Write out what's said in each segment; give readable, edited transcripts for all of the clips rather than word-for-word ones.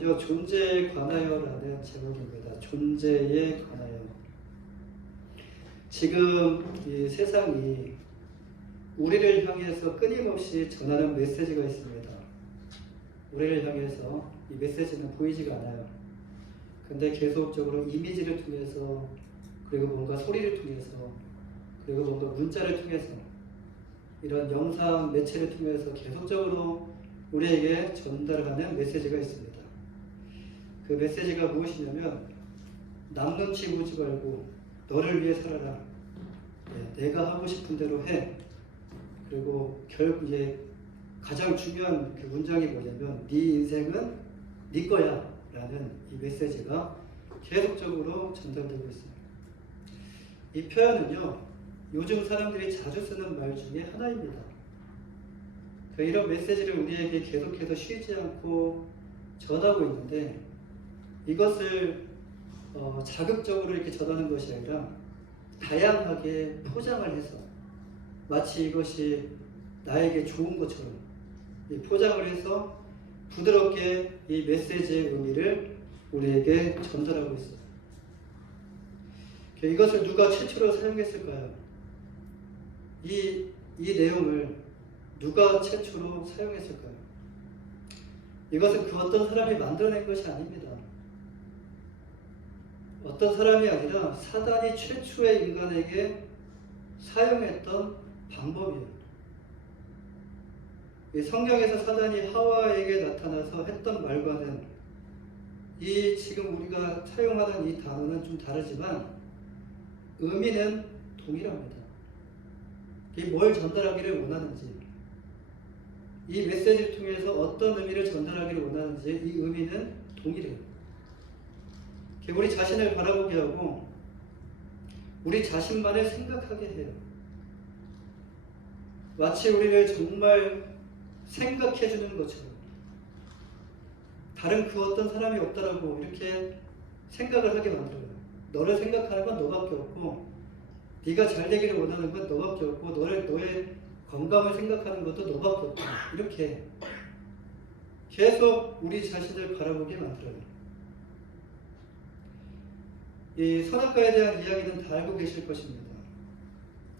제목은요, 존재에 관하여라는 제목입니다. 존재에 관하여. 지금 이 세상이 우리를 향해서 끊임없이 전하는 메시지가 있습니다. 우리를 향해서 이 메시지는 보이지가 않아요. 근데 계속적으로 이미지를 통해서, 그리고 뭔가 소리를 통해서, 그리고 뭔가 문자를 통해서, 이런 영상 매체를 통해서 계속적으로 우리에게 전달하는 메시지가 있습니다. 그 메시지가 무엇이냐면, 남 눈치 보지 말고 너를 위해 살아라. 내가 하고 싶은 대로 해. 그리고 결국에 가장 중요한 그 문장이 뭐냐면, 네 인생은 네 거야 라는 이 메시지가 계속적으로 전달되고 있습니다. 이 표현은요, 요즘 사람들이 자주 쓰는 말 중에 하나입니다. 이런 메시지를 우리에게 계속해서 쉬지 않고 전하고 있는데, 이것을 자극적으로 이렇게 전하는 것이 아니라 다양하게 포장을 해서 마치 이것이 나에게 좋은 것처럼 포장을 해서 부드럽게 이 메시지의 의미를 우리에게 전달하고 있어요. 이것을 누가 최초로 사용했을까요? 이 내용을 누가 최초로 사용했을까요? 이것은 그 어떤 사람이 만들어낸 것이 아닙니다. 어떤 사람이 아니라 사단이 최초의 인간에게 사용했던 방법이에요. 이 성경에서 사단이 하와에게 나타나서 했던 말과는 이 지금 우리가 사용하는 이 단어는 좀 다르지만 의미는 동일합니다. 뭘 전달하기를 원하는지, 이 메시지를 통해서 어떤 의미를 전달하기를 원하는지 이 의미는 동일해요. 우리 자신을 바라보게 하고 우리 자신만을 생각하게 해요. 마치 우리를 정말 생각해 주는 것처럼, 다른 그 어떤 사람이 없다라고 이렇게 생각을 하게 만들어요. 너를 생각하는 건 너밖에 없고, 네가 잘 되기를 원하는 건 너밖에 없고, 너의 건강을 생각하는 것도 너밖에 없고, 이렇게 계속 우리 자신을 바라보게 만들어요. 이 선악과에 대한 이야기는 다 알고 계실 것입니다.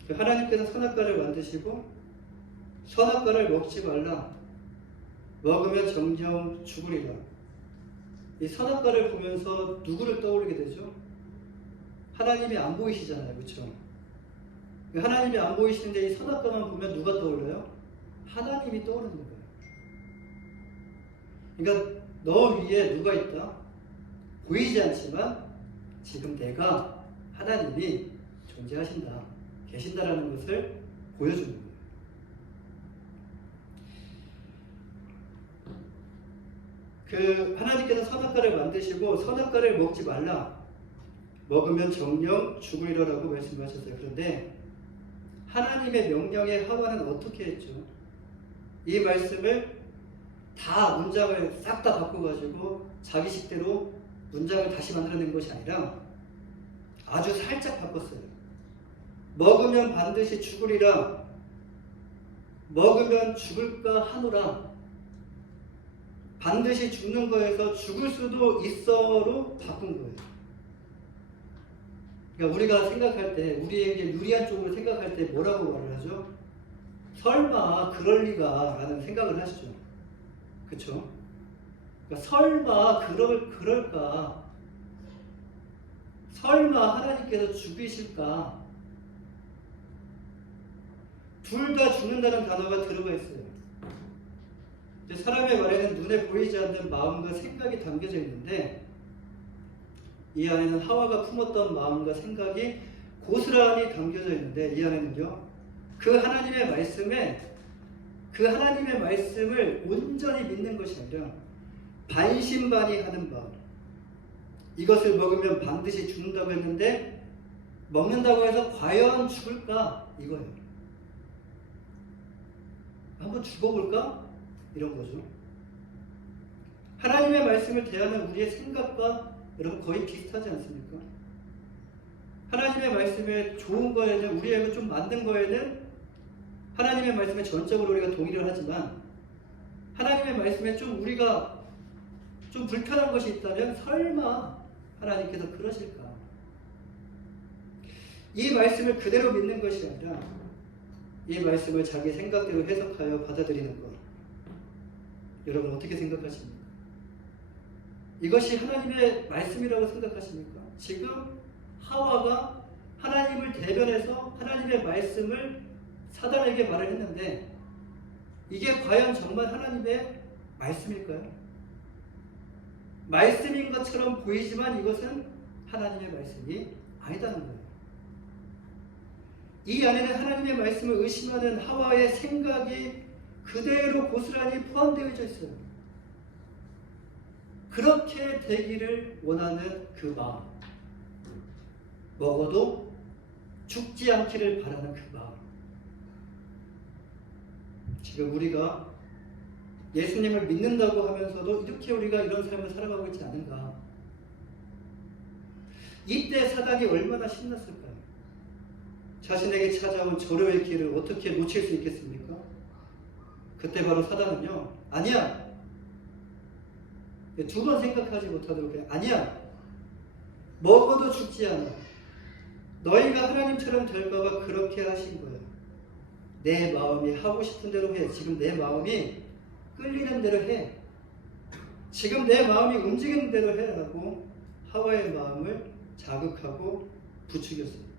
하나님께서 선악과를 만드시고 선악과를 먹지 말라, 먹으면 정녕 죽으리라. 이 선악과를 보면서 누구를 떠올리게 되죠? 하나님이 안 보이시잖아요, 그렇죠? 하나님이 안 보이시는데 이 선악과만 보면 누가 떠올려요? 하나님이 떠오르는 거예요. 그러니까 너 위에 누가 있다? 보이지 않지만 지금 내가, 하나님이 존재하신다, 계신다라는 것을 보여주는 거예요. 하나님께서 선악과를 만드시고 선악과를 먹지 말라, 먹으면 정녕 죽으리라고 말씀하셨어요. 그런데 하나님의 명령에 하와는 어떻게 했죠? 이 말씀을 다 문장을 싹 다 바꿔가지고 자기 식대로 문장을 다시 만들어낸 것이 아니라 아주 살짝 바꿨어요. 먹으면 반드시 죽으리라, 먹으면 죽을까 하노라. 반드시 죽는 거에서 죽을 수도 있어로 바꾼 거예요. 그러니까 우리가 생각할 때, 우리에게 유리한 쪽으로 생각할 때 뭐라고 말을 하죠? 설마 그럴 리가 라는 생각을 하시죠. 그쵸? 그러니까 설마 그럴까? 설마 하나님께서 죽이실까? 둘 다 죽는다는 단어가 들어가 있어요. 사람의 말에는 눈에 보이지 않는 마음과 생각이 담겨져 있는데, 이 안에는 하와가 품었던 마음과 생각이 고스란히 담겨져 있는데, 이 안에는요, 그 하나님의 말씀을 온전히 믿는 것이 아니라 반신반의하는 마음. 이것을 먹으면 반드시 죽는다고 했는데 먹는다고 해서 과연 죽을까? 이거예요. 한번 죽어볼까? 이런 거죠. 하나님의 말씀을 대하는 우리의 생각과 여러분 거의 비슷하지 않습니까? 하나님의 말씀에 좋은 거에는, 우리에게 좀 맞는 거에는 하나님의 말씀에 전적으로 우리가 동의를 하지만, 하나님의 말씀에 좀 우리가 좀 불편한 것이 있다면 설마 하나님께서 그러실까? 이 말씀을 그대로 믿는 것이 아니라 이 말씀을 자기 생각대로 해석하여 받아들이는 것. 여러분 어떻게 생각하십니까? 이것이 하나님의 말씀이라고 생각하십니까? 지금 하와가 하나님을 대변해서 하나님의 말씀을 사단에게 말을 했는데 이게 과연 정말 하나님의 말씀일까요? 말씀인 것처럼 보이지만 이것은 하나님의 말씀이 아니다는 거예요. 이 안에는 하나님의 말씀을 의심하는 하와의 생각이 그대로 고스란히 포함되어 있어요. 그렇게 되기를 원하는 그 마음, 먹어도 죽지 않기를 바라는 그 마음. 지금 우리가 예수님을 믿는다고 하면서도 이렇게 우리가 이런 삶을 살아가고 있지 않은가. 이때 사단이 얼마나 신났을까요? 자신에게 찾아온 절호의 길을 어떻게 놓칠 수 있겠습니까? 그때 바로 사단은요, 아니야. 두 번 생각하지 못하도록 해요. 아니야. 먹어도 죽지 않아. 너희가 하나님처럼 될까봐 그렇게 하신 거야. 내 마음이 하고 싶은 대로 해. 지금 내 마음이 끌리는 대로 해. 지금 내 마음이 움직이는 대로 해. 라고 하와의 마음을 자극하고 부추겼어요.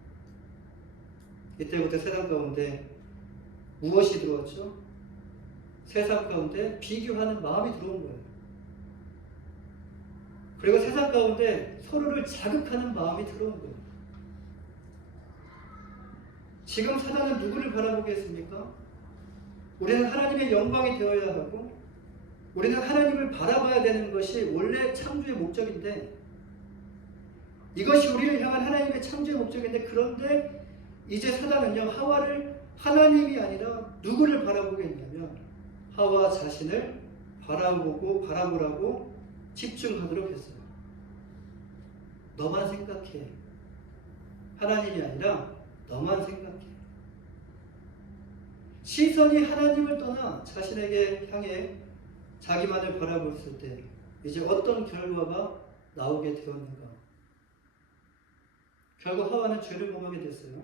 이때부터 세상 가운데 무엇이 들어왔죠? 세상 가운데 비교하는 마음이 들어온 거예요. 그리고 세상 가운데 서로를 자극하는 마음이 들어온 거예요. 지금 사단은 누구를 바라보겠습니까? 우리는 하나님의 영광이 되어야 하고 우리는 하나님을 바라봐야 되는 것이 원래 창조의 목적인데 이것이 우리를 향한 하나님의 창조의 목적인데 그런데 이제 사단은요 하와를 하나님이 아니라 누구를 바라보겠냐면 하와 자신을 바라보라고 집중하도록 했어요. 너만 생각해. 하나님이 아니라 너만 생각해. 시선이 하나님을 떠나 자신에게 향해 자기만을 바라봤을 때 이제 어떤 결과가 나오게 되었는가? 결국 하와는 죄를 범하게 됐어요.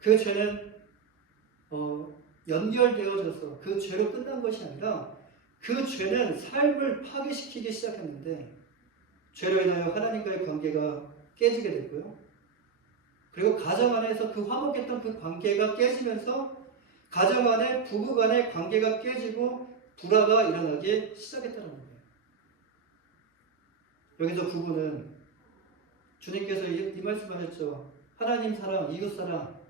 그 죄는 연결되어져서 그 죄로 끝난 것이 아니라 그 죄는 삶을 파괴시키기 시작했는데 죄로 인하여 하나님과의 관계가 깨지게 됐고요. 그리고 가정 안에서 그 화목했던 그 관계가 깨지면서 가정 안에 부부 간의 관계가 깨지고 불화가 일어나기 시작했다는 거예요. 여기서 부부는 주님께서 이 말씀하셨죠. 하나님 사랑, 이웃 사랑.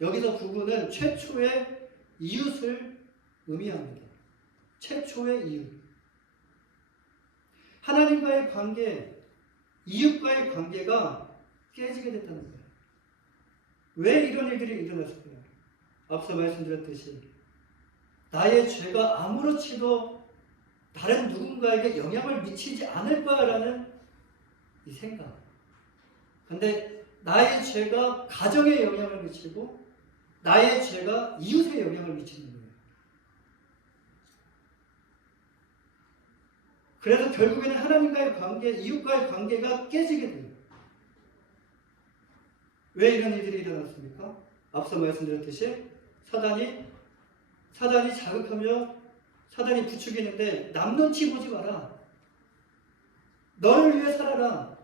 여기서 부부는 최초의 이웃을 의미합니다. 최초의 이웃. 하나님과의 관계, 이웃과의 관계가 깨지게 됐다는 거예요. 왜 이런 일들이 일어났을까요? 앞서 말씀드렸듯이 나의 죄가 아무렇지도 다른 누군가에게 영향을 미치지 않을 거야라는 이 생각. 근데 나의 죄가 가정에 영향을 미치고 나의 죄가 이웃에 영향을 미치는 거예요. 그래서 결국에는 하나님과의 관계, 이웃과의 관계가 깨지게 돼요. 왜 이런 일들이 일어났습니까? 앞서 말씀드렸듯이 사단이 자극하며 사단이 부추기는데 남 눈치 보지 마라. 너를 위해 살아라.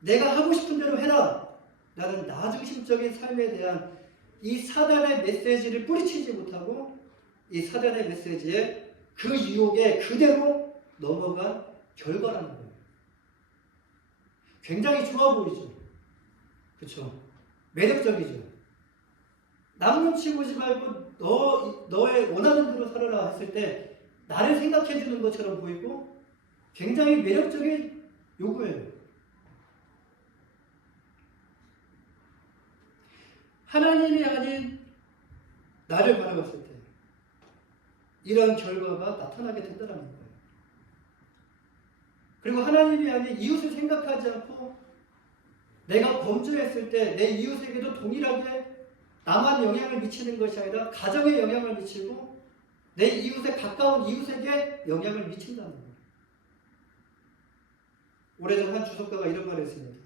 내가 하고 싶은 대로 해라. 나는 나 중심적인 삶에 대한 이 사단의 메시지를 뿌리치지 못하고 이 사단의 메시지에 그 유혹에 그대로 넘어간 결과라는 거예요. 굉장히 좋아 보이죠? 그렇죠? 매력적이죠? 남 눈치 보지 말고 너의 원하는 대로 살아라 했을 때 나를 생각해 주는 것처럼 보이고 굉장히 매력적인 요구예요. 하나님이 아닌 나를 바라봤을 때 이런 결과가 나타나게 된다는 거예요. 그리고 하나님이 아닌 이웃을 생각하지 않고 내가 범죄했을 때 내 이웃에게도 동일하게 나만 영향을 미치는 것이 아니라 가정에 영향을 미치고 내 이웃에 가까운 이웃에게 영향을 미친다는 거예요. 오래전 한 주석가가 이런 말을 했습니다.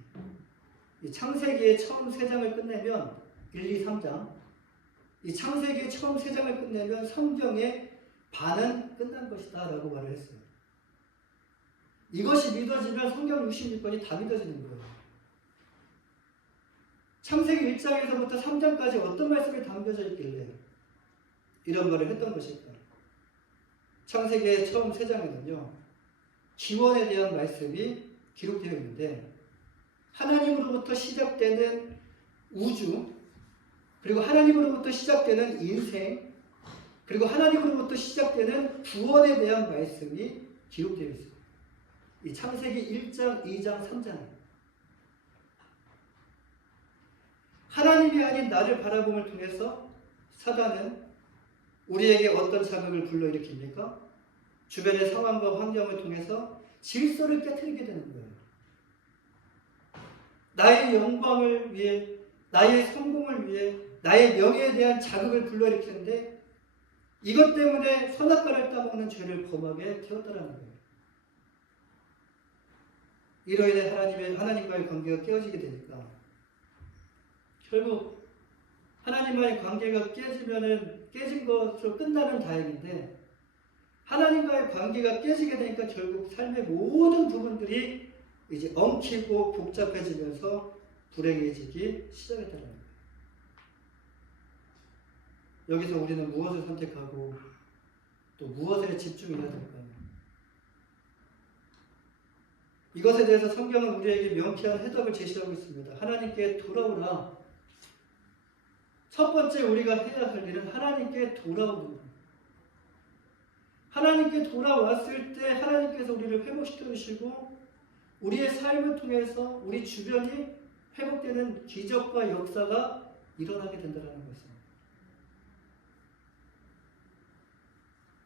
이 창세기의 처음 3장을 끝내면 1, 2, 3장 이 창세기의 처음 3장을 끝내면 성경의 반은 끝난 것이다 라고 말을 했어요. 이것이 믿어지면 성경 66권이 다 믿어지는 거예요. 창세기 1장에서부터 3장까지 어떤 말씀이 담겨져 있길래 이런 말을 했던 것일까? 창세기의 처음 3장에는요. 기원에 대한 말씀이 기록되어 있는데 하나님으로부터 시작되는 우주, 그리고 하나님으로부터 시작되는 인생, 그리고 하나님으로부터 시작되는 구원에 대한 말씀이 기록되어 있습니다. 이 창세기 1장, 2장, 3장. 하나님이 아닌 나를 바라봄을 통해서 사단은 우리에게 어떤 자극을 불러일으킵니까? 주변의 상황과 환경을 통해서 질서를 깨트리게 되는 거예요. 나의 영광을 위해, 나의 성공을 위해, 나의 명예에 대한 자극을 불러일으키는데 이것 때문에 선악과를 따먹는 죄를 범하게 되었다라는 거예요. 이로 인해 하나님과의 관계가 깨어지게 되니까 결국 하나님과의 관계가 깨진 것으로 끝나면 다행인데 하나님과의 관계가 깨지게 되니까 결국 삶의 모든 부분들이 이제 엉키고 복잡해지면서 불행해지기 시작했다는 거예요. 여기서 우리는 무엇을 선택하고 또 무엇에 집중해야 될까요? 이것에 대해서 성경은 우리에게 명쾌한 해답을 제시하고 있습니다. 하나님께 돌아오라. 첫 번째 우리가 해야 할 일은 하나님께 돌아오는 거예요. 하나님께 돌아왔을 때 하나님께서 우리를 회복시켜 주시고 우리의 삶을 통해서 우리 주변이 회복되는 기적과 역사가 일어나게 된다는 것입니다.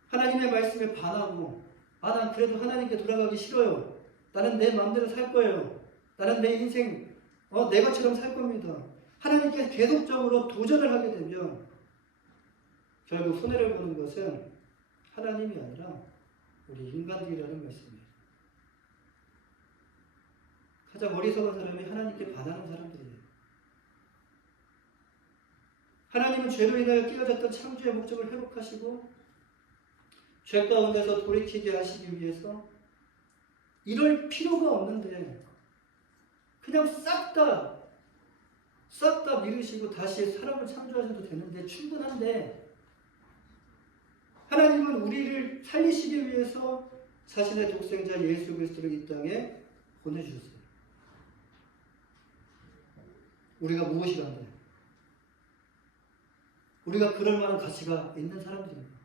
하나님의 말씀에 반하고 난 그래도 하나님께 돌아가기 싫어요. 나는 내 마음대로 살 거예요. 나는 내 인생 내 것처럼 살 겁니다. 하나님께 계속적으로 도전을 하게 되면 결국 손해를 보는 것은 하나님이 아니라 우리 인간들이라는 말씀이에요. 가장 어리석은 사람이 하나님께 반하는 사람들이에요. 하나님은 죄로 인하여 깨어졌던 창조의 목적을 회복하시고 죄 가운데서 돌이키게 하시기 위해서 이럴 필요가 없는데 그냥 싹 다 미루시고 다시 사람을 창조하셔도 되는데 충분한데 하나님은 우리를 살리시기 위해서 자신의 독생자 예수 그리스도를 이 땅에 보내주셨어요. 우리가 무엇이란데? 우리가 그럴 만한 가치가 있는 사람들입니다.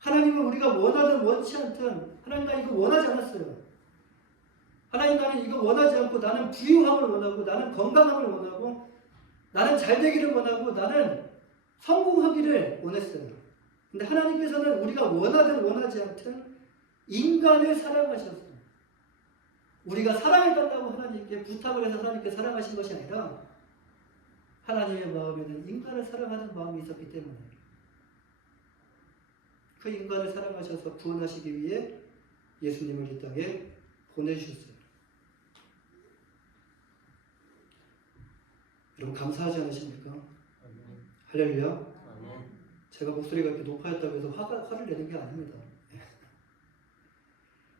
하나님은 우리가 원하든 원치 않든 하나님 나 이거 원하지 않았어요. 하나님 나는 이거 원하지 않고 나는 부유함을 원하고 나는 건강함을 원하고 나는 잘되기를 원하고 나는 성공하기를 원했어요. 근데 하나님께서는 우리가 원하든 원하지 않든 인간을 사랑하셨어요. 우리가 사랑해달라고 하나님께 부탁을 해서 하나님께 사랑하신 것이 아니라 하나님의 마음에는 인간을 사랑하는 마음이 있었기 때문에 그 인간을 사랑하셔서 구원하시기 위해 예수님을 이 땅에 보내주셨어요. 여러분 감사하지 않으십니까? 할렐루야. 제가 목소리가 이렇게 높아졌다고 해서 화를 내는 게 아닙니다.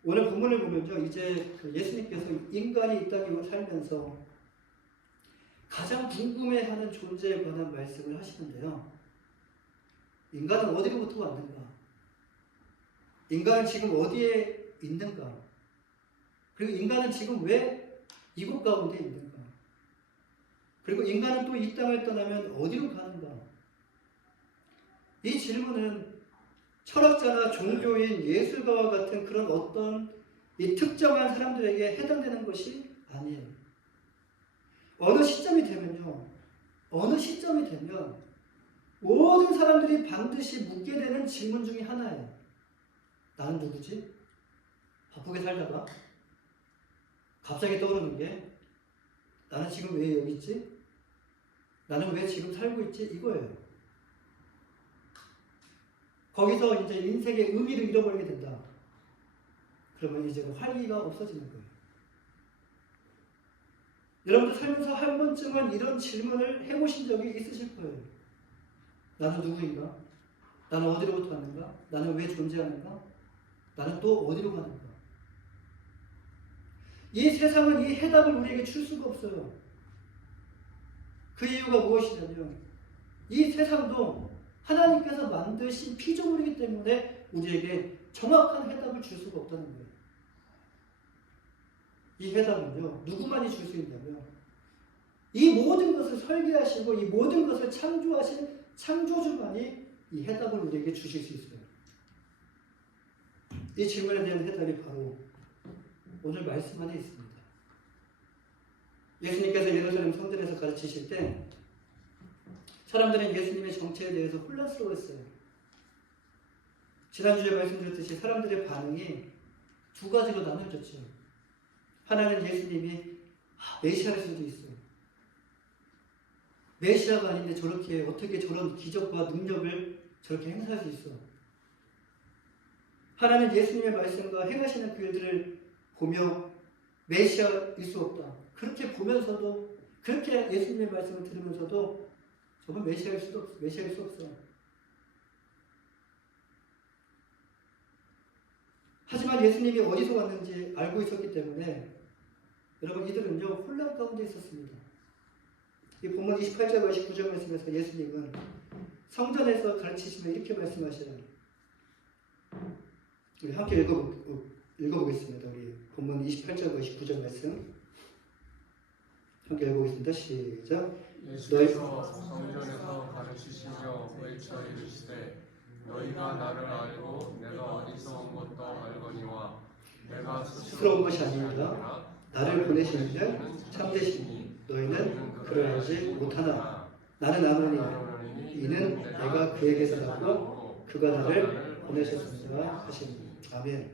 오늘 본문을 보면요, 이제 예수님께서 인간이 이 땅에 살면서 가장 궁금해하는 존재에 관한 말씀을 하시는데요. 인간은 어디로부터 왔는가? 인간은 지금 어디에 있는가? 그리고 인간은 지금 왜 이곳 가운데 있는가? 그리고 인간은 또 이 땅을 떠나면 어디로 가는가? 이 질문은 철학자나 종교인, 예술가와 같은 그런 어떤 이 특정한 사람들에게 해당되는 것이 아니에요. 어느 시점이 되면 모든 사람들이 반드시 묻게 되는 질문 중에 하나예요. 나는 누구지? 바쁘게 살다가 갑자기 떠오르는 게 나는 지금 왜 여기 있지? 나는 왜 지금 살고 있지? 이거예요. 거기서 이제 인생의 의미를 잃어버리게 된다. 그러면 이제 활기가 없어지는 거예요. 여러분들 살면서 한 번쯤은 이런 질문을 해보신 적이 있으실 거예요. 나는 누구인가? 나는 어디로부터 왔는가? 나는 왜 존재하는가? 나는 또 어디로 가는가? 이 세상은 이 해답을 우리에게 줄 수가 없어요. 그 이유가 무엇이냐면 이 세상도 하나님께서 만드신 피조물이기 때문에 우리에게 정확한 해답을 줄 수가 없다는 거예요. 이 해답은요, 누구만이 줄 수 있냐면 이 모든 것을 설계하시고 이 모든 것을 창조하신 창조주만이 이 해답을 우리에게 주실 수 있어요. 이 질문에 대한 해답이 바로 오늘 말씀 안에 있습니다. 예수님께서 예루살렘 성전에서 가르치실 때 사람들은 예수님의 정체에 대해서 혼란스러워했어요. 지난주에 말씀드렸듯이 사람들의 반응이 두 가지로 나눠졌죠. 하나는 예수님이 메시아일 수도 있어요. 메시아가 아닌데 저렇게 어떻게 저런 기적과 능력을 저렇게 행사할 수 있어. 하나는 예수님의 말씀과 행하시는 그 일들을 보며 메시아일 수 없다. 그렇게 보면서도 그렇게 예수님의 말씀을 들으면서도 저건 메시아일 수 없어. 하지만 예수님이 어디서 왔는지 알고 있었기 때문에 여러분 이들은요 혼란 가운데 있었습니다. 이 본문 28절과 29절 말씀에서 예수님은 성전에서 가르치시며 이렇게 말씀하셔요. 우리 함께 읽어보겠습니다. 우리 본문 28절과 29절 말씀 함께 읽어보겠습니다. 시작. 예수께서 성전에서 가르치시며 외쳐 이르시되 너희가 나를 알고 내가 어디서 온 것도 알거니와 내가 스스로 온 것이 아니라 나를 보내시는 자 참되시니 너희는 그러하지 못하나 나는 아노니 이는 내가 그에게서 났고 그가 나를 보내셨습니다 하시니. 아멘.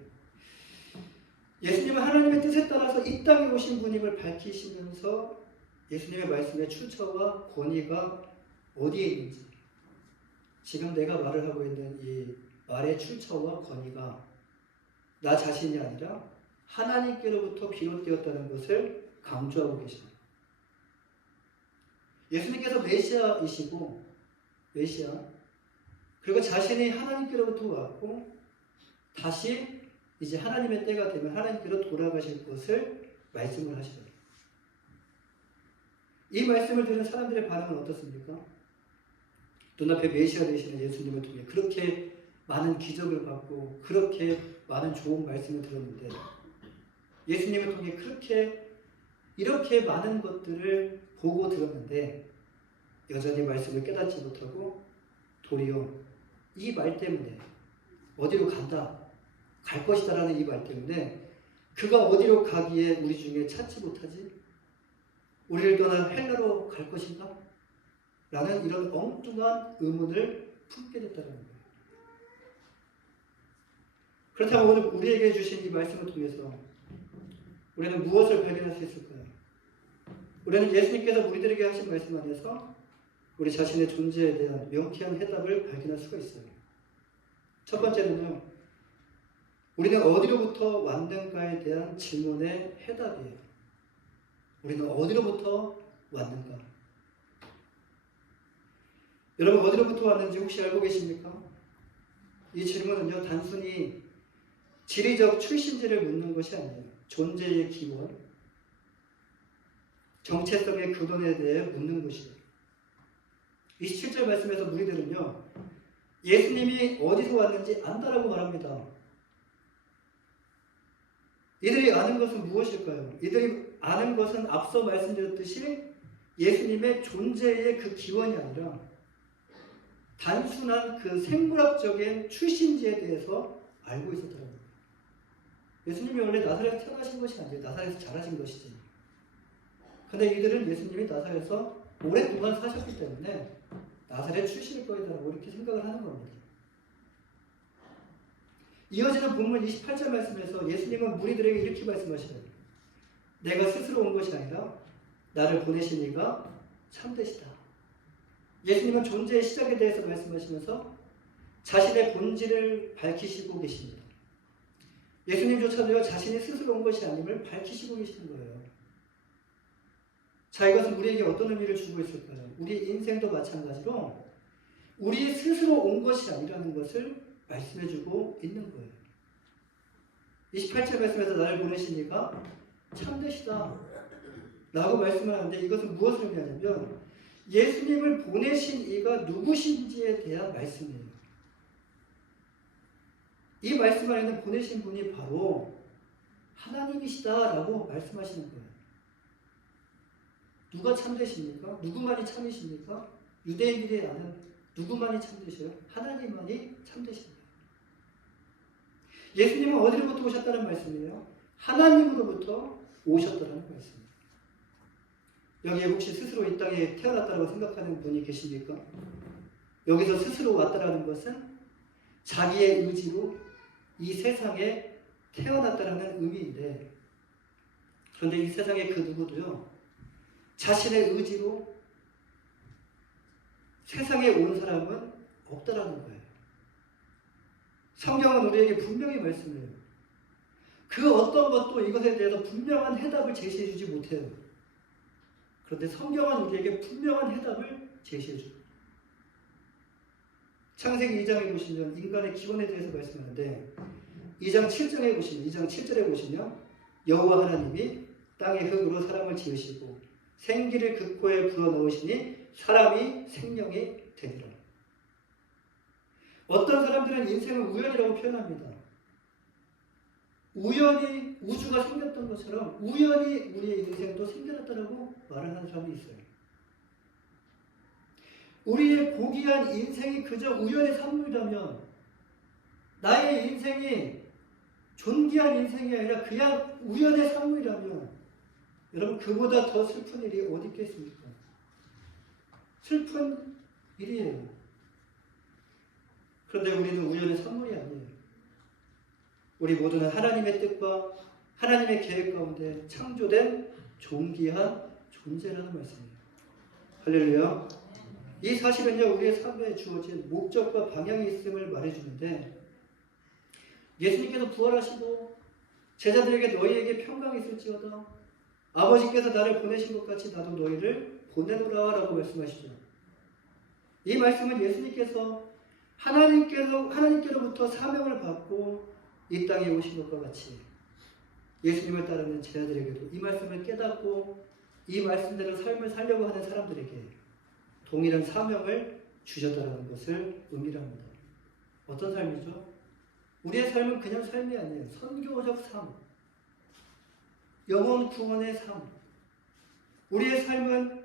예수님은 하나님의 뜻에 따라서 이 땅에 오신 분임을 밝히시면서 예수님의 말씀의 출처와 권위가 어디에 있는지, 지금 내가 말을 하고 있는 이 말의 출처와 권위가 나 자신이 아니라 하나님께로부터 비롯되었다는 것을 강조하고 계십니다. 예수님께서 메시아이시고 메시아 그리고 자신이 하나님께로부터 왔고 다시 이제 하나님의 때가 되면 하나님께로 돌아가실 것을 말씀을 하시더라. 이 말씀을 들은 사람들의 반응은 어떻습니까? 눈앞에 메시아 되시는 예수님을 통해 그렇게 많은 기적을 받고 그렇게 많은 좋은 말씀을 들었는데 예수님을 통해 이렇게 많은 것들을 보고 들었는데 여전히 말씀을 깨닫지 못하고 도리어 이 말 때문에 어디로 간다, 갈 것이다 라는 이 말 때문에 그가 어디로 가기에 우리 중에 찾지 못하지? 우리를 떠나 헬라로 갈 것인가? 라는 이런 엉뚱한 의문을 품게 됐다는 거예요. 그렇다면 오늘 우리에게 주신 이 말씀을 통해서 우리는 무엇을 발견할 수 있을까요? 우리는 예수님께서 우리들에게 하신 말씀 안에서 우리 자신의 존재에 대한 명쾌한 해답을 발견할 수가 있어요. 첫 번째는요, 우리는 어디로부터 왔는가에 대한 질문의 해답이에요. 우리는 어디로부터 왔는가? 여러분 어디로부터 왔는지 혹시 알고 계십니까? 이 질문은요 단순히 지리적 출신지를 묻는 것이 아니에요. 존재의 기원, 정체성의 근원에 대해 묻는 것이에요. 27절 말씀에서 무리들은요 예수님이 어디서 왔는지 안다라고 말합니다. 이들이 아는 것은 무엇일까요? 이들이 아는 것은 앞서 말씀드렸듯이 예수님의 존재의 그 기원이 아니라 단순한 그 생물학적인 출신지에 대해서 알고 있었더라고요. 예수님이 원래 나사렛에서 태어나신 것이 아니에요. 나사렛에서 자라신 것이지. 근데 이들은 예수님이 나사렛에서 오랫동안 사셨기 때문에 나사렛 출신일 거이다라고 이렇게 생각을 하는 겁니다. 이어지는 본문 28절 말씀에서 예수님은 무리들에게 이렇게 말씀하시네요. 내가 스스로 온 것이 아니라 나를 보내신 이가 참되시다. 예수님은 존재의 시작에 대해서 말씀하시면서 자신의 본질을 밝히시고 계십니다. 예수님조차도요, 자신이 스스로 온 것이 아님을 밝히시고 계시는 거예요. 자, 이것은 우리에게 어떤 의미를 주고 있을까요? 우리 인생도 마찬가지로 우리 스스로 온 것이 아니라는 것을 말씀해주고 있는 거예요. 28절 말씀에서 나를 보내신 이가 참되시다 라고 말씀을 하는데, 이것은 무엇을 의미하냐면 예수님을 보내신 이가 누구신지에 대한 말씀이에요. 이 말씀 안에는 보내신 분이 바로 하나님이시다라고 말씀하시는 거예요. 누가 참되십니까? 누구만이 참이십니까? 유대인들이 아는 누구만이 참되셔요? 하나님만이 참되십니다. 예수님은 어디로부터 오셨다는 말씀이에요? 하나님으로부터 오셨다는 말씀입니다. 여기에 혹시 스스로 이 땅에 태어났다고 생각하는 분이 계십니까? 여기서 스스로 왔다라는 것은 자기의 의지로 이 세상에 태어났다라는 의미인데, 그런데 이 세상에 그 누구도요, 자신의 의지로 세상에 온 사람은 없다라는 거예요. 성경은 우리에게 분명히 말씀해요. 그 어떤 것도 이것에 대해서 분명한 해답을 제시해 주지 못해요. 그런데 성경은 우리에게 분명한 해답을 제시해 줍니다. 창세기 2장에 보시면 인간의 기원에 대해서 말씀하는데, 2장 7절에 보시면 여호와 하나님이 땅의 흙으로 사람을 지으시고 생기를 그 코에 불어넣으시니 사람이 생명이 되니라. 어떤 사람들은 인생을 우연이라고 표현합니다. 우연히 우주가 생겼던 것처럼 우연히 우리의 인생도 생겨났다고 말을 하는 사람이 있어요. 우리의 고귀한 인생이 그저 우연의 산물이라면, 나의 인생이 존귀한 인생이 아니라 그냥 우연의 산물이라면, 여러분, 그보다 더 슬픈 일이 어디 있겠습니까? 슬픈 일이에요. 그런데 우리는 우연의 산물이 아니에요. 우리 모두는 하나님의 뜻과 하나님의 계획 가운데 창조된 존귀한 존재라는 말씀이에요. 할렐루야. 이 사실은요, 우리의 삶에 주어진 목적과 방향이 있음을 말해주는데, 예수님께서 부활하시고 제자들에게 너희에게 평강이 있을지어다, 아버지께서 나를 보내신 것 같이 나도 너희를 보내노라 라고 말씀하시죠. 이 말씀은 예수님께서 하나님께로부터 사명을 받고 이 땅에 오신 것과 같이 예수님을 따르는 제자들에게도 이 말씀을 깨닫고 이 말씀대로 삶을 살려고 하는 사람들에게 동일한 사명을 주셨다는 것을 의미합니다. 어떤 삶이죠? 우리의 삶은 그냥 삶이 아니에요. 선교적 삶, 영혼 구원의 삶. 우리의 삶은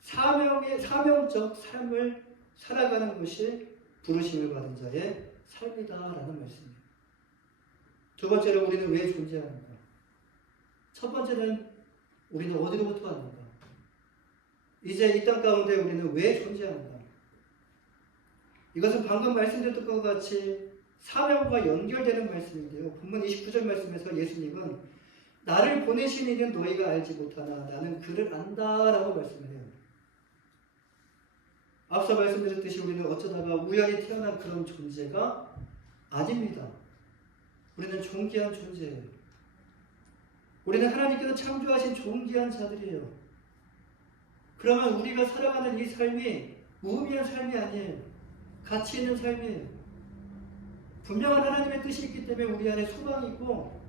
사명적 삶을 살아가는 것이 부르심을 받은 자의 삶이다라는 말씀입니다. 두 번째로, 우리는 왜 존재하는가? 첫 번째는 우리는 어디로부터 왔는가? 이제 이 땅 가운데 우리는 왜 존재하는가? 이것은 방금 말씀드렸던 것과 같이 사명과 연결되는 말씀인데요. 본문 29절 말씀에서 예수님은 나를 보내신 이는 너희가 알지 못하나 나는 그를 안다라고 말씀해요. 앞서 말씀드렸듯이 우리는 어쩌다가 우연히 태어난 그런 존재가 아닙니다. 우리는 존귀한 존재예요. 우리는 하나님께서 창조하신 존귀한 자들이에요. 그러면 우리가 살아가는 이 삶이 무의미한 삶이 아니에요. 가치 있는 삶이에요. 분명한 하나님의 뜻이 있기 때문에 우리 안에 소망이 있고,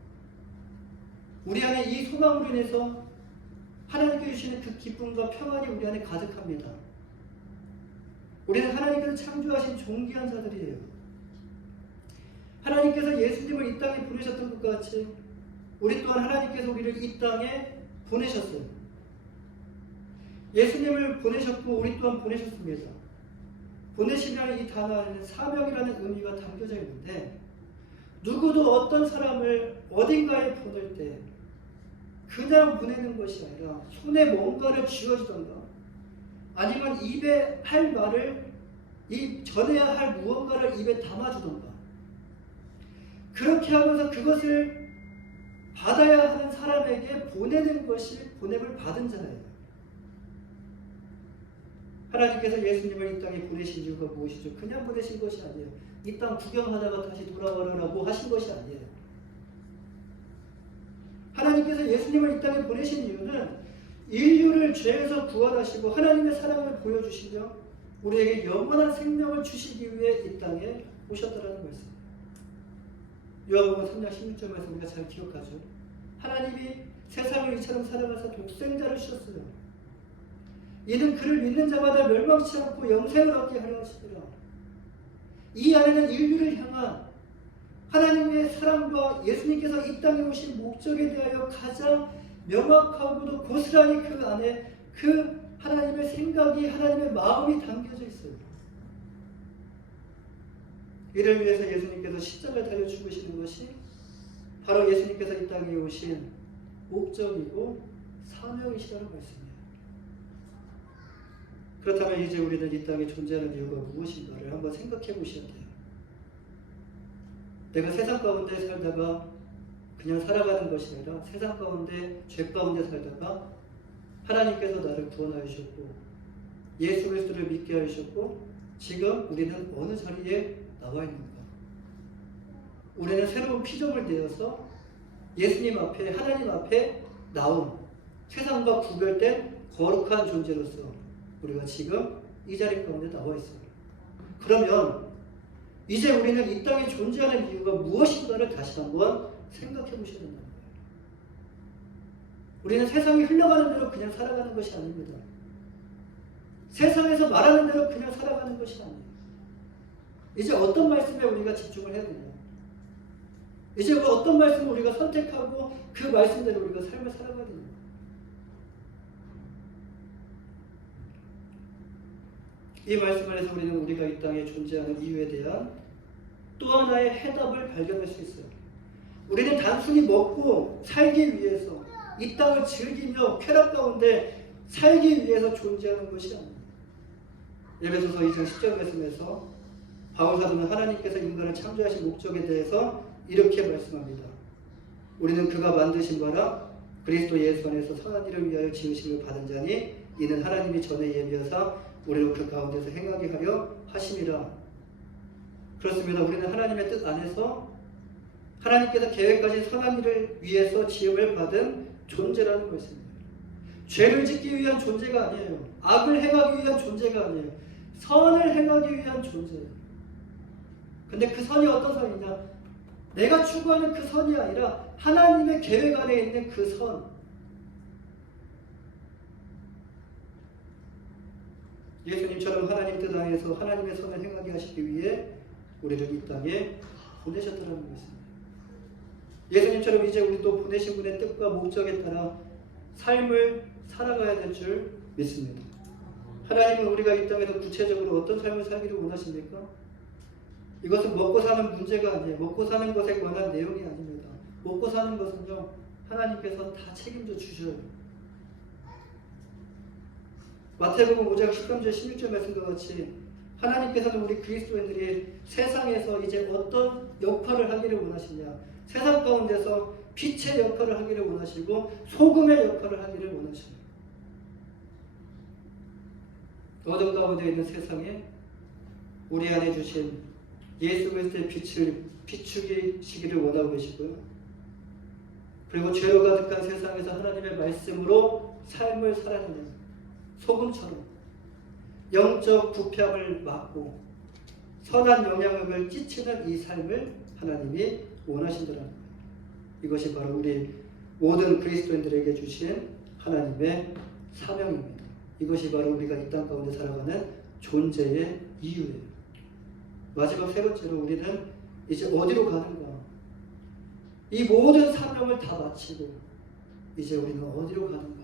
우리 안에 이 소망으로 인해서 하나님께 주시는 그 기쁨과 평안이 우리 안에 가득합니다. 우리는 하나님께서 창조하신 존귀한 자들이에요. 하나님께서 예수님을 이 땅에 보내셨던 것 같이 우리 또한 하나님께서 우리를 이 땅에 보내셨어요. 예수님을 보내셨고 우리 또한 보내셨습니다. 보내시라는 이 단어 안에는 사명이라는 의미가 담겨져 있는데, 누구도 어떤 사람을 어딘가에 보낼 때 그냥 보내는 것이 아니라 손에 뭔가를 쥐어주던가, 아니면 입에 할 말을, 전해야 할 무언가를 입에 담아주던가, 그렇게 하면서 그것을 받아야 하는 사람에게 보내는 것이 보냄을 받은 자예요. 하나님께서 예수님을 이 땅에 보내신 이유가 무엇이죠? 그냥 보내신 것이 아니에요. 이 땅 구경하다가 다시 돌아가라고 하신 것이 아니에요. 하나님께서 예수님을 이 땅에 보내신 이유는 인류를 죄에서 구원하시고 하나님의 사랑을 보여주시며 우리에게 영원한 생명을 주시기 위해 이 땅에 오셨다라는 말씀. 요한복음 3장 16절 말씀 우리가 잘 기억하죠. 하나님이 세상을 이처럼 사랑하사 독생자를 주셨어요. 이는 그를 믿는 자마다 멸망치 않고 영생을 얻게 하려 하시더라. 이 안에는 인류를 향한 하나님의 사랑과 예수님께서 이 땅에 오신 목적에 대하여 가장 명확하고도 고스란히 그 안에 그 하나님의 생각이 하나님의 마음이 담겨져 있어요. 이를 위해서 예수님께서 십자가를 달려 죽으시는 것이 바로 예수님께서 이 땅에 오신 목적이고 사명이시라는 말씀이에요. 그렇다면 이제 우리는 이 땅에 존재하는 이유가 무엇인가를 한번 생각해 보셔야 돼요. 내가 세상 가운데 살다가 그냥 살아가는 것이 아니라 세상 가운데 죄 가운데 살다가 하나님께서 나를 구원하여 주셨고 예수 그리스도를 믿게 하셨고 지금 우리는 어느 자리에 나와 있는가? 우리는 새로운 피조물 되어서 예수님 앞에 하나님 앞에 나온 세상과 구별된 거룩한 존재로서 우리가 지금 이 자리 가운데 나와 있어요. 그러면 이제 우리는 이 땅에 존재하는 이유가 무엇인가를 다시 한번 생각해 보셔야 된다는 거예요. 우리는 세상이 흘러가는 대로 그냥 살아가는 것이 아닙니다. 세상에서 말하는 대로 그냥 살아가는 것이 아니에요. 이제 어떤 말씀에 우리가 집중을 해야 되냐? 이제 어떤 말씀을 우리가 선택하고 그 말씀대로 우리가 삶을 살아가야 되냐? 이 말씀 안에서 우리는 우리가 이 땅에 존재하는 이유에 대한 또 하나의 해답을 발견할 수 있어요. 우리는 단순히 먹고 살기 위해서 이 땅을 즐기며 쾌락 가운데 살기 위해서 존재하는 것이 아닙니다. 에베소서 2장 10절 말씀에서 바울 사도는 하나님께서 인간을 창조하신 목적에 대해서 이렇게 말씀합니다. 우리는 그가 만드신 바라 그리스도 예수 안에서 선한 일을 위하여 지으심을 받은 자니 이는 하나님이 전에 예비하사 우리를 그 가운데서 행하게 하려 하심이라. 그렇습니다. 우리는 하나님의 뜻 안에서 하나님께서 계획하신 선한 일을 위해서 지음을 받은 존재라는 것입니다. 죄를 짓기 위한 존재가 아니에요. 악을 행하기 위한 존재가 아니에요. 선을 행하기 위한 존재예요. 근데 그 선이 어떤 선이냐? 내가 추구하는 그 선이 아니라 하나님의 계획 안에 있는 그 선. 예수님처럼 하나님 뜻 안에서 하나님의 선을 행하게 하시기 위해 우리를 이 땅에 보내셨다는 것입니다. 예수님처럼 이제 우리도 보내신 분의 뜻과 목적에 따라 삶을 살아가야 될 줄 믿습니다. 하나님은 우리가 이 땅에서 구체적으로 어떤 삶을 살기를 원하십니까? 이것은 먹고 사는 문제가 아니에요. 먹고 사는 것에 관한 내용이 아닙니다. 먹고 사는 것은요, 하나님께서 다 책임져 주셔요. 마태복음 5장 13절 16절 말씀과 같이 하나님께서는 우리 그리스도인들이 세상에서 이제 어떤 역할을 하기를 원하시냐? 세상 가운데서 빛의 역할을 하기를 원하시고 소금의 역할을 하기를 원하시고 어둠 가운데 있는 세상에 우리 안에 주신 예수 그리스도의 빛을 비추시기를 원하고 계시고요. 그리고 죄로 가득한 세상에서 하나님의 말씀으로 삶을 살아내는 소금처럼 영적 부패함을 막고 선한 영향력을 끼치는 이 삶을 하나님이 원하신다는 거예요. 이것이 바로 우리 모든 그리스도인들에게 주신 하나님의 사명입니다. 이것이 바로 우리가 이 땅 가운데 살아가는 존재의 이유예요. 마지막 세 번째로 우리는 이제 어디로 가는가? 이 모든 사명을 다 마치고 이제 우리는 어디로 가는가?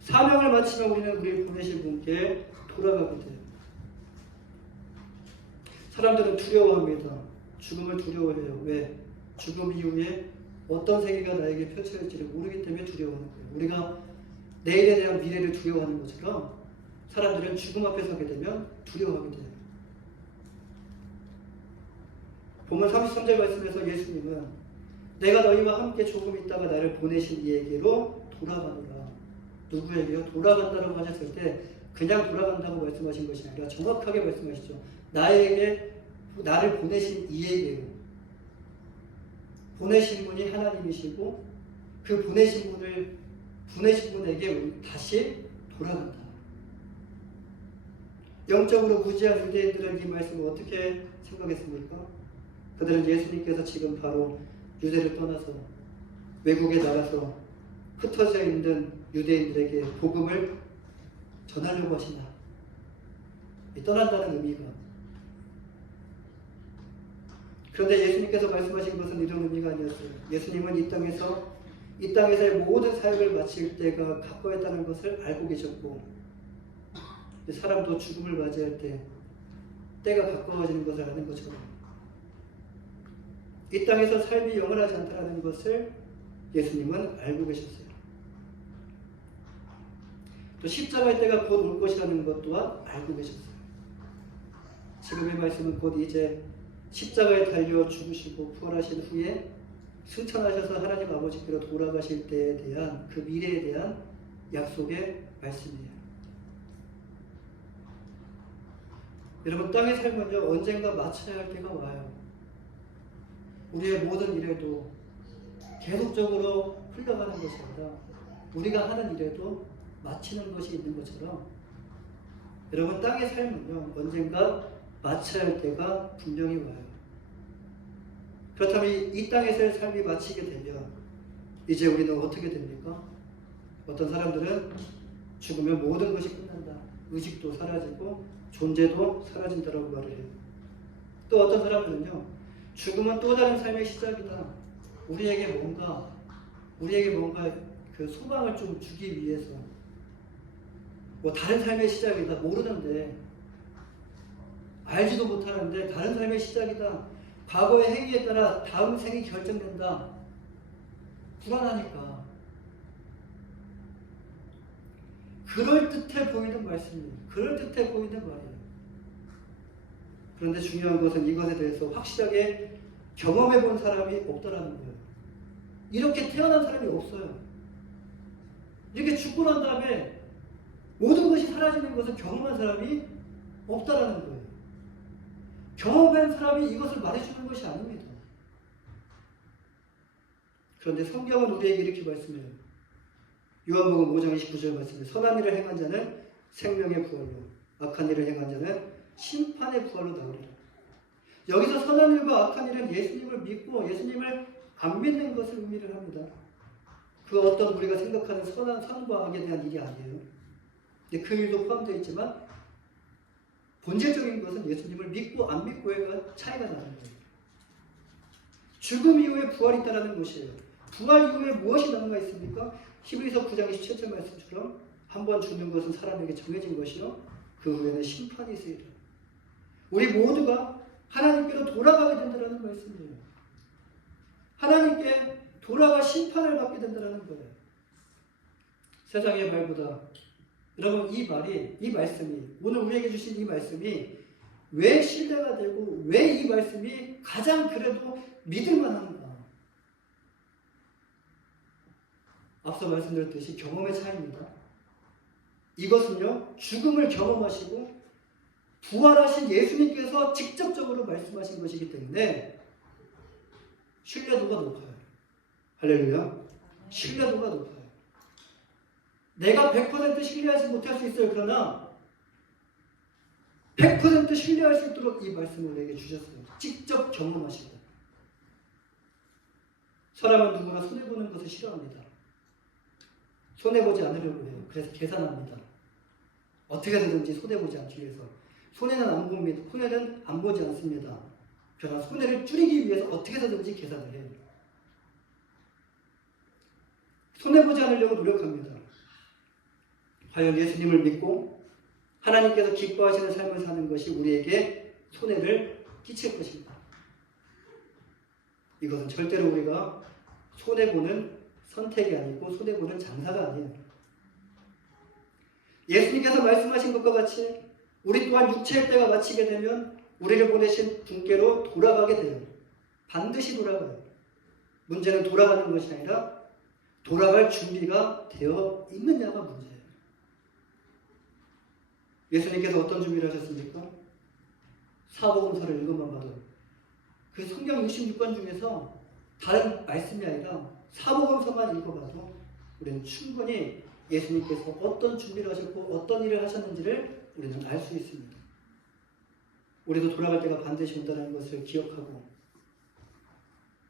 사명을 마치면 우리는 우리를 보내실 분께 돌아가게 돼요. 사람들은 두려워합니다. 죽음을 두려워해요. 왜? 죽음 이후에 어떤 세계가 나에게 펼쳐질지를 모르기 때문에 두려워하는 거예요. 우리가 내일에 대한 미래를 두려워하는 것처럼 사람들은 죽음 앞에 서게 되면 두려워하게 돼요. 본문 33절 말씀에서 예수님은 내가 너희와 함께 조금 있다가 나를 보내신 이에게로 돌아가노라. 누구에게요? 돌아간다라고 하셨을 때 그냥 돌아간다고 말씀하신 것이 아니라 정확하게 말씀하시죠. 나를 보내신 이에게로. 보내신 분이 하나님이시고 그 보내신 분에게 다시 돌아간다. 영적으로 무지한 유대인들은 이 말씀을 어떻게 생각했습니까? 그들은 예수님께서 지금 바로 유대를 떠나서 외국에 나가서 흩어져 있는 유대인들에게 복음을 전하려고 하시나. 떠난다는 의미가. 그런데 예수님께서 말씀하신 것은 이런 의미가 아니었어요. 예수님은 이 땅에서의 모든 사역을 마칠 때가 가까웠다는 것을 알고 계셨고, 사람도 죽음을 맞이할 때가 가까워지는 것을 아는 것처럼 이 땅에서 삶이 영원하지 않다는 것을 예수님은 알고 계셨어요. 또 십자가의 때가 곧 올 것이라는 것 또한 알고 계셨어요. 지금의 말씀은 곧 이제 십자가에 달려 죽으시고 부활하신 후에 승천하셔서 하나님 아버지께로 돌아가실 때에 대한 그 미래에 대한 약속의 말씀이에요. 여러분, 땅의 삶은요, 언젠가 마쳐야 할 때가 와요. 우리의 모든 일에도 계속적으로 흘러가는 것이 아니라 우리가 하는 일에도 마치는 것이 있는 것처럼 여러분, 땅의 삶은요, 언젠가 마쳐야 할 때가 분명히 와요. 그렇다면 이 땅에서의 삶이 마치게 되면 이제 우리는 어떻게 됩니까? 어떤 사람들은 죽으면 모든 것이 끝난다. 의식도 사라지고 존재도 사라진다라고 말을 해요. 또 어떤 사람들은요, 죽음은 또 다른 삶의 시작이다. 우리에게 뭔가 그 소망을 좀 주기 위해서 다른 삶의 시작이다. 모르는데, 알지도 못하는데 다른 삶의 시작이다. 과거의 행위에 따라 다음 생이 결정된다. 불안하니까. 그럴듯해 보이는 말씀이에요. 그럴듯해 보이는 말이에요. 그런데 중요한 것은 이것에 대해서 확실하게 경험해 본 사람이 없다라는 거예요. 이렇게 태어난 사람이 없어요. 이렇게 죽고 난 다음에 모든 것이 사라지는 것을 경험한 사람이 없다라는 거예요. 경험한 사람이 이것을 말해주는 것이 아닙니다. 그런데 성경은 우리에게 이렇게 말씀해요. 요한복음 5장 29절 말씀에 선한 일을 행한 자는 생명의 부활로, 악한 일을 행한 자는 심판의 부활로 나오리라. 여기서 선한 일과 악한 일은 예수님을 믿고 예수님을 안 믿는 것을 의미를 합니다. 그 어떤 우리가 생각하는 선과 악에 대한 일이 아니에요. 그 일도 포함되어 있지만 본질적인 것은 예수님을 믿고 안 믿고의 차이가 나는 거예요. 죽음 이후에 부활이 있다는 것이에요. 부활 이후에 무엇이 남아 있습니까? 히브리서 9장 27절 말씀처럼 한 번 죽는 것은 사람에게 정해진 것이요 그 후에는 심판이 있으리라. 우리 모두가 하나님께로 돌아가게 된다는 말씀이에요. 하나님께 돌아가 심판을 받게 된다는 거예요. 세상의 말보다 여러분, 이 말씀이 오늘 우리에게 주신 이 말씀이 왜 신뢰가 되고 왜 이 말씀이 가장 그래도 믿을 만한가? 앞서 말씀드렸듯이 경험의 차이입니다. 이것은요, 죽음을 경험하시고 부활하신 예수님께서 직접적으로 말씀하신 것이기 때문에 신뢰도가 높아요. 할렐루야. 신뢰도가 높아요. 내가 100% 신뢰하지 못할 수 있어요. 그러나 100% 신뢰할 수 있도록 이 말씀을 내게 주셨어요. 직접 경험하시고. 사람은 누구나 손해보는 것을 싫어합니다. 손해보지 않으려고 해요. 그래서 계산합니다. 어떻게 되든지 손해보지 않기 위해서. 손해는 안 봅니다. 손해는 안 보지 않습니다. 그러나 손해를 줄이기 위해서 어떻게 되든지 계산을 해요. 손해보지 않으려고 노력합니다. 과연 예수님을 믿고 하나님께서 기뻐하시는 삶을 사는 것이 우리에게 손해를 끼칠 것입니다. 이것은 절대로 우리가 손해보는 선택이 아니고 손해보는 장사가 아니에요. 예수님께서 말씀하신 것과 같이 우리 또한 육체의 때가 마치게 되면 우리를 보내신 분께로 돌아가게 돼요. 반드시 돌아가요. 문제는 돌아가는 것이 아니라 돌아갈 준비가 되어 있느냐가 문제예요. 예수님께서 어떤 준비를 하셨습니까? 사복음서를 읽어만 봐도 그 성경 66권 중에서 다른 말씀이 아니라 사복음서만 읽어봐도 우리는 충분히 예수님께서 어떤 준비를 하셨고 어떤 일을 하셨는지를 우리는 알 수 있습니다. 우리도 돌아갈 때가 반드시 온다는 것을 기억하고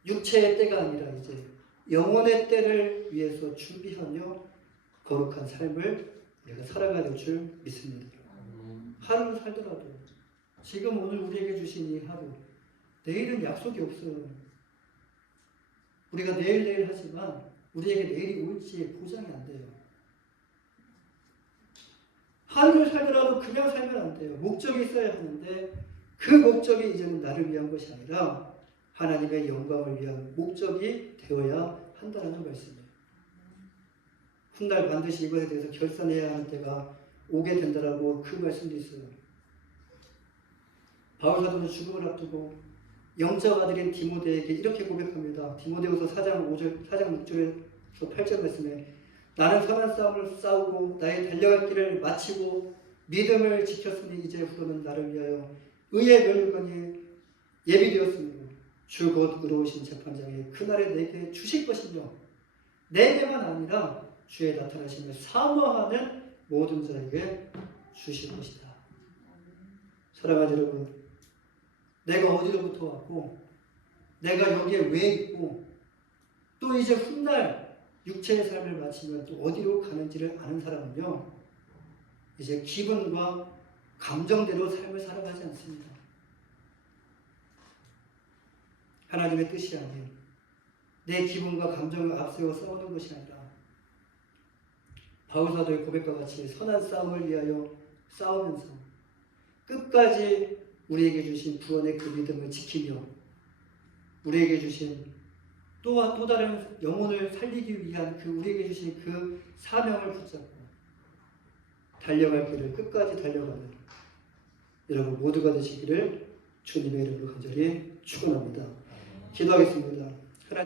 육체의 때가 아니라 이제 영혼의 때를 위해서 준비하며 거룩한 삶을 우리가 살아가야 될 줄 믿습니다. 하루를 살더라도 지금 오늘 우리에게 주신 이 하루, 내일은 약속이 없어요. 우리가 내일 하지만 우리에게 내일이 올지 보장이 안 돼요. 하루를 살더라도 그냥 살면 안 돼요. 목적이 있어야 하는데 그 목적이 이제는 나를 위한 것이 아니라 하나님의 영광을 위한 목적이 되어야 한다는 말씀이에요. 훗날 반드시 이것에 대해서 결산해야 하는 때가 오게 된다라고 그 말씀도 있어요. 바울 사도는 죽음을 앞두고 영적 아들인 디모데에게 이렇게 고백합니다. 디모데후서 4장 6절에서 8절 말씀에 나는 선한 싸움을 싸우고 나의 달려갈 길을 마치고 믿음을 지켰으니 이제 후로는 나를 위하여 의의 멸류관이 예비되었으므로 주 곧 의로우신 재판장이 그날에 내게 주실 것이며 내게만 아니라 주의 나타나심을 사모하는 모든 자에게 주실 것이다. 사랑하는 여러분, 내가 어디로부터 왔고 내가 여기에 왜 있고 또 이제 훗날 육체의 삶을 마치면 또 어디로 가는지를 아는 사람은요, 이제 기분과 감정대로 삶을 살아가지 않습니다. 하나님의 뜻이 아닌 내 기분과 감정을 앞세워 싸우는 것이 아니라 바울 사도의 고백과 같이 선한 싸움을 위하여 싸우면서 끝까지 우리에게 주신 구원의 그 믿음을 지키며 우리에게 주신 또 다른 영혼을 살리기 위한 그 우리에게 주신 그 사명을 붙잡고 달려갈 길을 끝까지 달려가는 여러분 모두가 되시기를 주님의 이름으로 간절히 축원합니다. 기도하겠습니다.